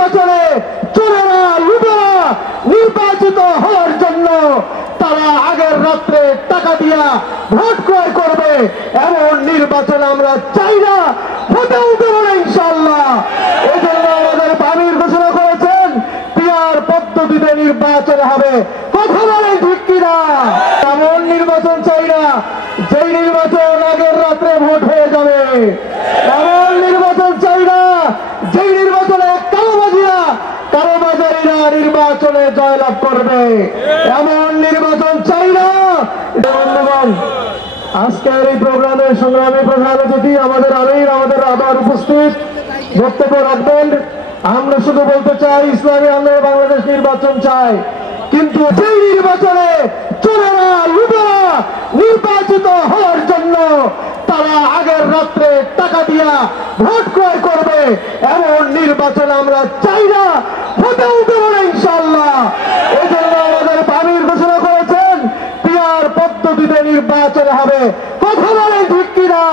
নির্বাচনে চোরেরা লুটেরা নির্বাচিত হওয়ার জন্য তারা আগের রাত্রে টাকা দিয়া ভোট ক্রয় করবে, এমন নির্বাচন আমরা চাই না, হতেও দেব না ইনশাআল্লাহ। এই জন্য আমাদের আমির ঘোষণা করেছেন পিআর পদ্ধতিতে নির্বাচন হবে। কথা বলেন ঠিক কিনা? এমন নির্বাচন চাই না যেই নির্বাচন আগের রাত্রে ভোট হয়ে যাবে। এমন নির্বাচন চাই না যেই নির্বাচনে কালোবাজারিরা নির্বাচনে জয়লাভ করবে। এমন নির্বাচন চাই না। বন্ধুগণ, আজকের এই প্রোগ্রামের সংগ্রামী প্রধান অতিথি আমাদের আমির আমাদের আবার উপস্থিত বক্তব্য রাখবেন। আমরা শুধু বলতে চাই ইসলামী আন্দোলন বাংলাদেশ নির্বাচন চাই, কিন্তু সেই নির্বাচনে চোরেরা লুটেরা নির্বাচিত হওয়ার জন্য তারা আগের রাত্রে টাকা দিয়া ভোট ক্রয় করবে, এমন নির্বাচন আমরা চাই না, হতেও দেব না ইনশাআল্লাহ। এই জন্য আমাদের আমির ঘোষণা করেছেন পিআর পদ্ধতিতে নির্বাচন হবে। কথা বলেন ঠিক কিনা?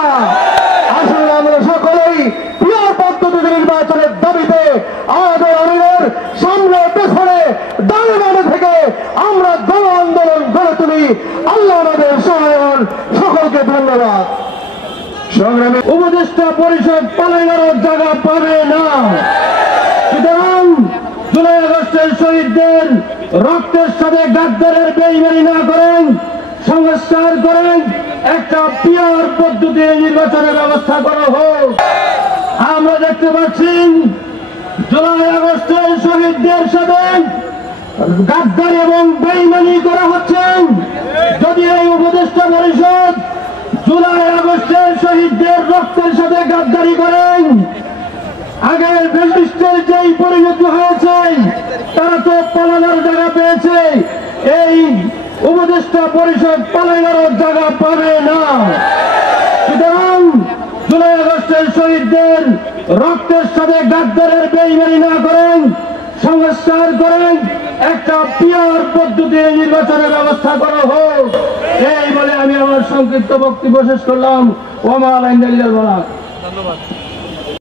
আসলে আমরা সকলেই পিআর পদ্ধতিতে নির্বাচনের দাবিতে আমাদের আমিরের সামনে পেছনে ডানে বামে থেকে আমরা গণ আন্দোলন গড়ে তুলি। আল্লাহ আমাদের সহায় হন। সকলকে ধন্যবাদ। সংগ্রামী উপদেষ্টা পরিষদ পালানোর জায়গা পাবে না। সুতরাং জুলাই আগস্টের শহীদদের রক্তের সাথে গাদ্দারের বেইমানি না করেন, সংস্কার করেন, একটা পিআর পদ্ধতি নির্বাচনের ব্যবস্থা করা হোক। আমরা দেখতে পাচ্ছি জুলাই আগস্টের শহীদদের সাথে গাদ্দারি এবং বেইমানি করা হচ্ছে। যদি এই উপদেষ্টা পরিষদ জুলাই আগস্টের শহীদদের রক্তের সাথে গাদ্দারি করেন, আগের ফ্যাসিস্টের যেই পরিণতি হয়েছে তারা তো পালানোর জায়গা পেয়েছে, এই উপদেষ্টা পরিষদ পালানোর জায়গা পাবে না। সুতরাং জুলাই আগস্টের শহীদদের রক্তের সাথে গাদ্দারের বেইমানি না করেন, সংস্কার করেন, একটা পিআর পদ্ধতি নির্বাচনের ব্যবস্থা করা হোক। এই বলে আমি আমার সংক্ষিপ্ত বক্তব্য শেষ করলাম। ওমা আলাইনা ইল্লাল বালাগ। ধন্যবাদ।